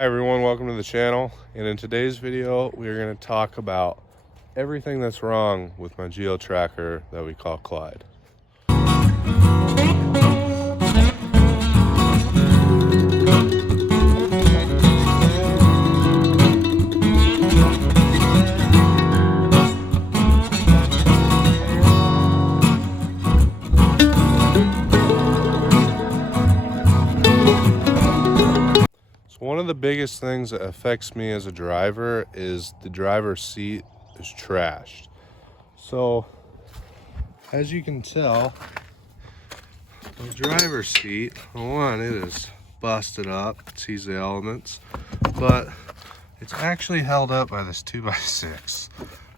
Hi everyone, welcome to the channel, and in today's video we are going to talk about everything that's wrong with my geotracker that we call Clyde. One of the biggest things that affects me as a driver is the driver's seat is trashed. So, as you can tell, the driver's seat, one, it is busted up, it sees the elements, but it's actually held up by this 2x6,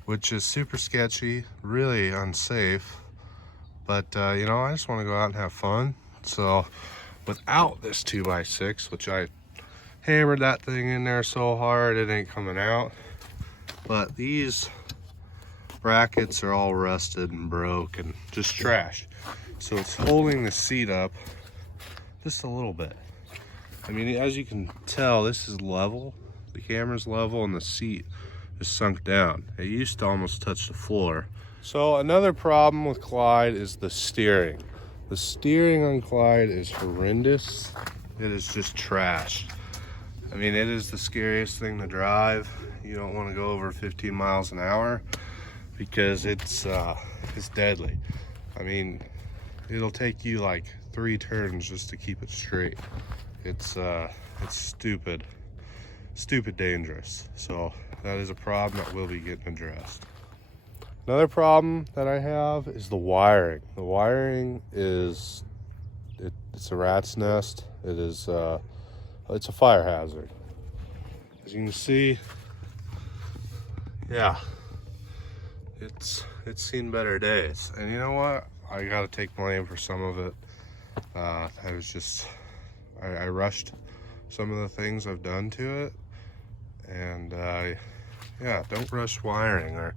which is super sketchy, really unsafe, but you know, I just want to go out and have fun. So, without this 2x6, which I hammered that thing in there so hard it ain't coming out, but these brackets are all rusted and broke and just trash, so it's holding the seat up just a little bit. I mean, as you can tell, this is level, the camera's level, and the seat is sunk down. It used to almost touch the floor. So another problem with Clyde is the steering. The steering on Clyde is horrendous. It is just trashed. I mean, it is the scariest thing to drive. You don't want to go over 15 miles an hour because it's deadly. I mean, it'll take you like 3 turns just to keep it straight. It's stupid dangerous. So that is a problem that will be getting addressed. Another problem that I have is the wiring. The wiring is, it's a rat's nest. It is, it's a fire hazard. As you can see, yeah, it's seen better days. And you know what? I gotta take blame for some of it. I rushed some of the things I've done to it. And yeah, don't rush wiring or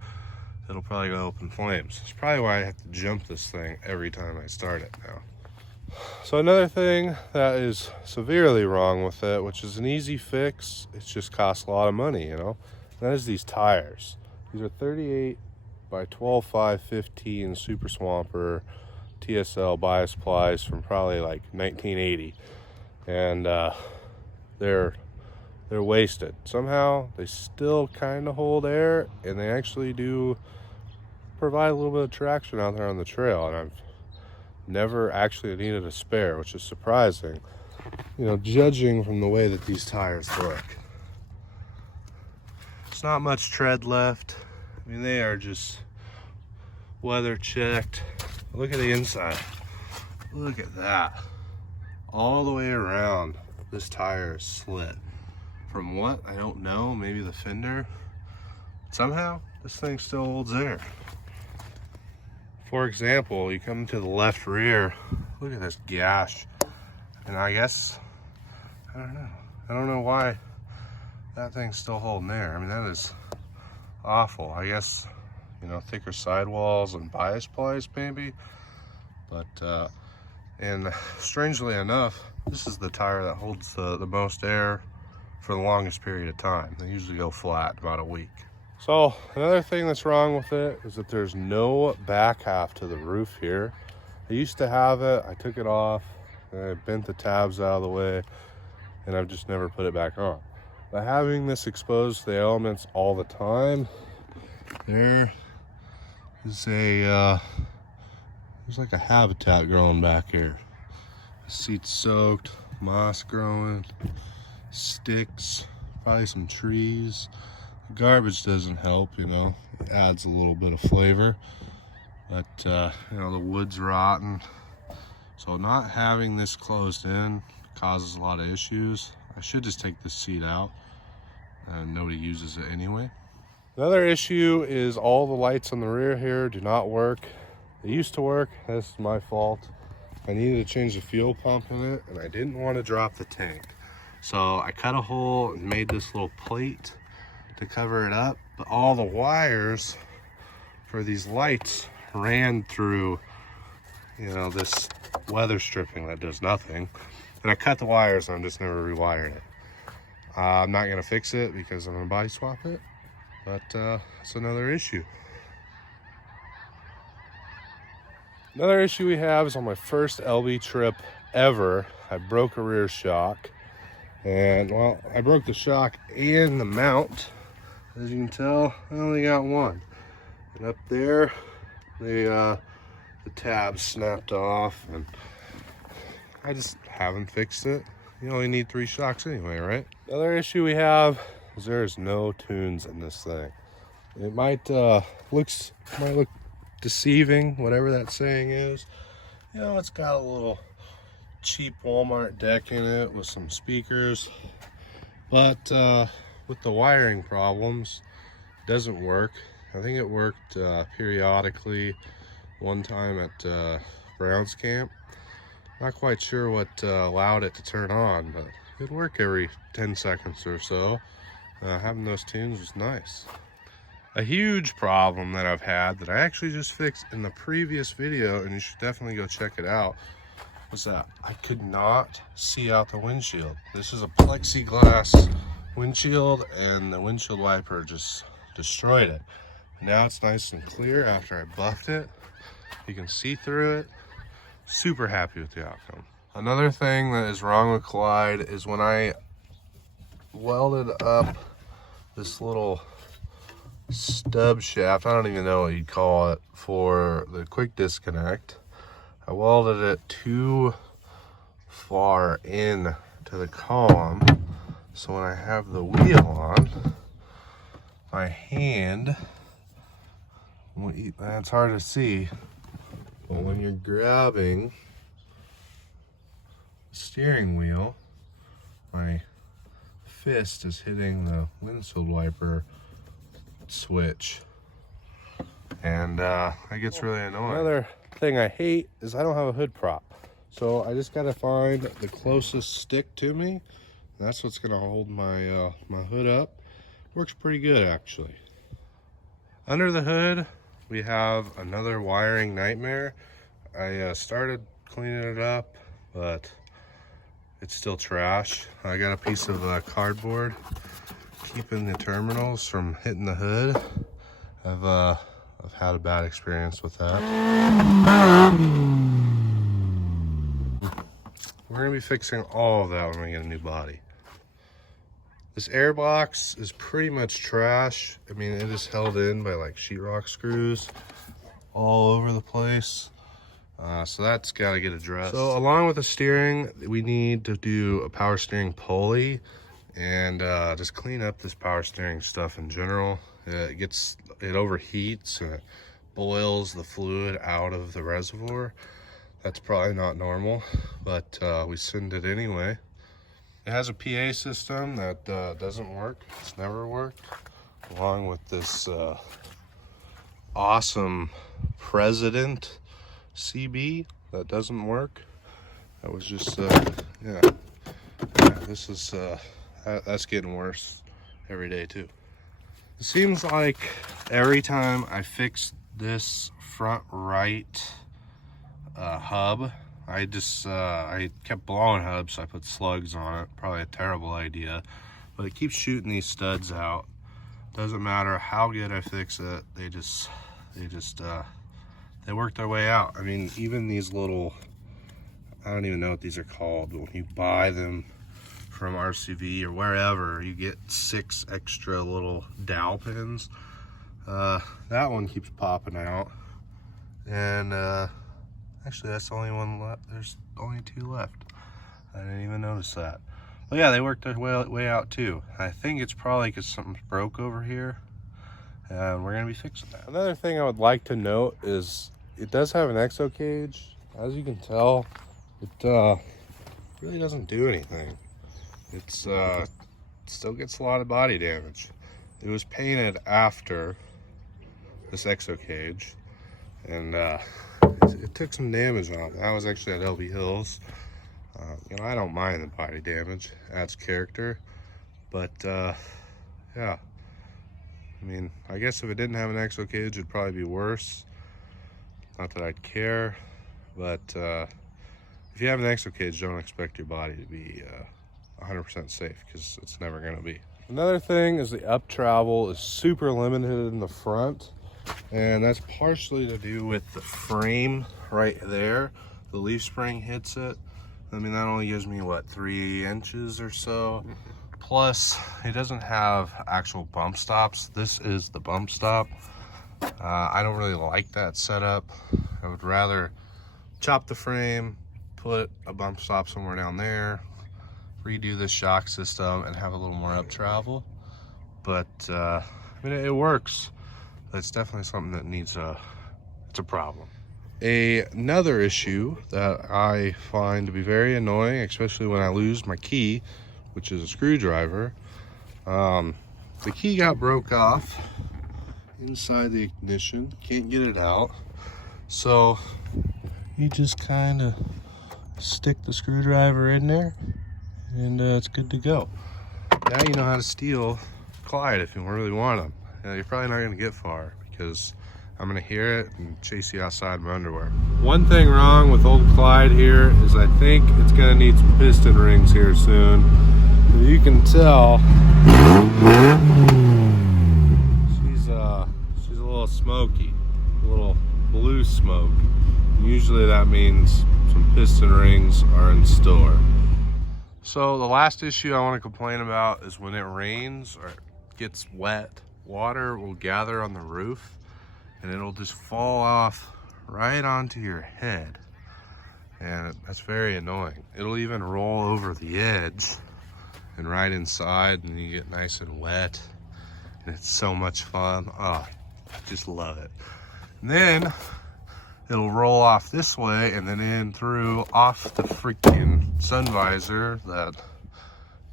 it'll probably go up in flames. That's probably why I have to jump this thing every time I start it now. So another thing that is severely wrong with it, which is an easy fix, it just costs a lot of money, you know, and that is these tires. These are 38 by 12.515 Super Swamper TSL bias plies from probably like 1980, and they're wasted. Somehow they still kind of hold air, and they actually do provide a little bit of traction out there on the trail, and I've never actually needed a spare, which is surprising, you know, judging from the way that these tires look. There's not much tread left. I mean, they are just weather checked. Look at the inside. Look at that. All the way around, this tire is slit. From what? I don't know. Maybe the fender. Somehow, this thing still holds air. For example, you come to the left rear, look at this gash, and I guess, I don't know why that thing's still holding air. I mean, that is awful. I guess, you know, thicker sidewalls and bias plies maybe, but and strangely enough, this is the tire that holds the most air for the longest period of time. They usually go flat about a week. So another thing that's wrong with it is that there's no back half to the roof here. I used to have it, I took it off, and I bent the tabs out of the way, and I've just never put it back on. By having this exposed to the elements all the time, there is there's like a habitat growing back here. The seat's soaked, moss growing, sticks, probably some trees. Garbage doesn't help, you know, it adds a little bit of flavor, but you know, the wood's rotten, so not having this closed in causes a lot of issues. I should just take this seat out, and nobody uses it anyway. Another issue is all the lights on the rear here do not work. They used to work. This is my fault. I needed to change the fuel pump in it, and I didn't want to drop the tank, so I cut a hole and made this little plate to cover it up, but all the wires for these lights ran through, you know, this weather stripping that does nothing, and I cut the wires and I'm just never rewired it. I'm not gonna fix it because I'm gonna body swap it, but it's another issue. Another issue we have is on my first LB trip ever, I broke a rear shock. And well, I broke the shock and the mount. As you can tell, I only got one. And up there, the tab snapped off, and I just haven't fixed it. You only need 3 shocks anyway, right? Another issue we have is there's no tunes in this thing. It might look deceiving, whatever that saying is. You know, it's got a little cheap Walmart deck in it with some speakers, but with the wiring problems, it doesn't work. I think it worked periodically one time at Brown's camp. Not quite sure what allowed it to turn on, but it'd work every 10 seconds or so. Having those tunes was nice. A huge problem that I've had that I actually just fixed in the previous video, and you should definitely go check it out, was that I could not see out the windshield. This is a plexiglass windshield, and the windshield wiper just destroyed it. Now it's nice and clear after I buffed it. You can see through it. Super happy with the outcome. Another thing that is wrong with Collide is when I welded up this little stub shaft, I don't even know what you'd call it, for the quick disconnect. I welded it too far in to the column, so when I have the wheel on, my hand, it's hard to see, but when you're grabbing the steering wheel, my fist is hitting the windshield wiper switch, and that gets really annoying. Another thing I hate is I don't have a hood prop, so I just gotta find the closest stick to me. That's what's gonna hold my my hood up. Works pretty good, actually. Under the hood, we have another wiring nightmare. I started cleaning it up, but it's still trash. I got a piece of cardboard keeping the terminals from hitting the hood. I've had a bad experience with that. We're gonna be fixing all of that when we get a new body. This Airbox is pretty much trash. I mean, it is held in by like sheetrock screws all over the place. So that's got to get addressed. So along with the steering, we need to do a power steering pulley and just clean up this power steering stuff in general. It overheats and it boils the fluid out of the reservoir. That's probably not normal, but we send it anyway. It has a PA system that doesn't work. It's never worked. Along with this awesome President CB that doesn't work. That was just, yeah, this is, that's getting worse every day too. It seems like every time I fix this front right hub, I kept blowing hubs, so I put slugs on it. Probably a terrible idea, but it keeps shooting these studs out. Doesn't matter how good I fix it, they work their way out. I mean, even these little, I don't even know what these are called, but when you buy them from RCV or wherever, you get 6 extra little dowel pins. That one keeps popping out, and actually, that's the only one left. There's only 2 left. I didn't even notice that. Well, yeah, they worked their way out too. I think it's probably because something's broke over here, and we're gonna be fixing that. Another thing I would like to note is it does have an exo cage. As you can tell, it really doesn't do anything. It still gets a lot of body damage. It was painted after this exo cage, and it took some damage on it. That was actually at LB Hills. You know, I don't mind the body damage, adds character, but yeah, I mean, I guess if it didn't have an exo cage, it'd probably be worse. Not that I'd care, but if you have an exo cage, don't expect your body to be 100% safe, because it's never going to be. Another thing is the up travel is super limited in the front, and that's partially to do with the frame right there. The leaf spring hits it. I mean, that only gives me, what, 3 inches or so? Plus, it doesn't have actual bump stops. This is the bump stop. I don't really like that setup. I would rather chop the frame, put a bump stop somewhere down there, redo the shock system, and have a little more up travel. But I mean, it works. That's definitely something that needs it's a problem. Another issue that I find to be very annoying, especially when I lose my key, which is a screwdriver. The key got broke off inside the ignition. Can't get it out. So you just kind of stick the screwdriver in there, and it's good to go. Now you know how to steal Clyde if you really want him. You're probably not going to get far, because I'm going to hear it and chase you outside in my underwear. One thing wrong with old Clyde here is I think it's going to need some piston rings here soon. As you can tell, she's a little smoky, a little blue smoke. Usually that means some piston rings are in store. So the last issue I want to complain about is when it rains or gets wet, water will gather on the roof and it'll just fall off right onto your head. And that's very annoying. It'll even roll over the edge and right inside, and you get nice and wet. And it's so much fun. Oh, I just love it. And then it'll roll off this way and then in through off the freaking sun visor that,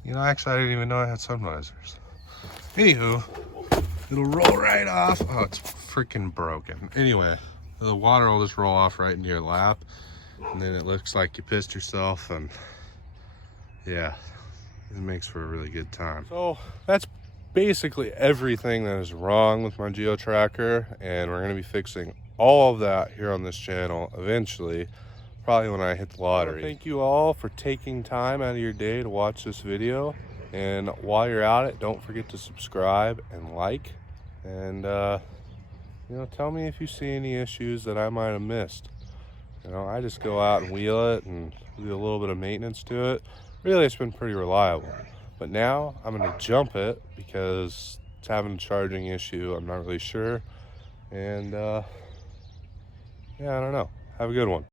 you know, actually I didn't even know I had sun visors. Anywho, it'll roll right off. Oh, it's freaking broken. Anyway, the water will just roll off right into your lap, and then it looks like you pissed yourself, and yeah, it makes for a really good time. So that's basically everything that is wrong with my geotracker, and we're going to be fixing all of that here on this channel eventually, probably when I hit the lottery. Thank you all for taking time out of your day to watch this video, and while you're at it, don't forget to subscribe and like, and you know, tell me if you see any issues that I might have missed. You know, I just go out and wheel it and do a little bit of maintenance to it. Really, it's been pretty reliable, but now I'm going to jump it because it's having a charging issue. I'm not really sure, and yeah, I don't know. Have a good one.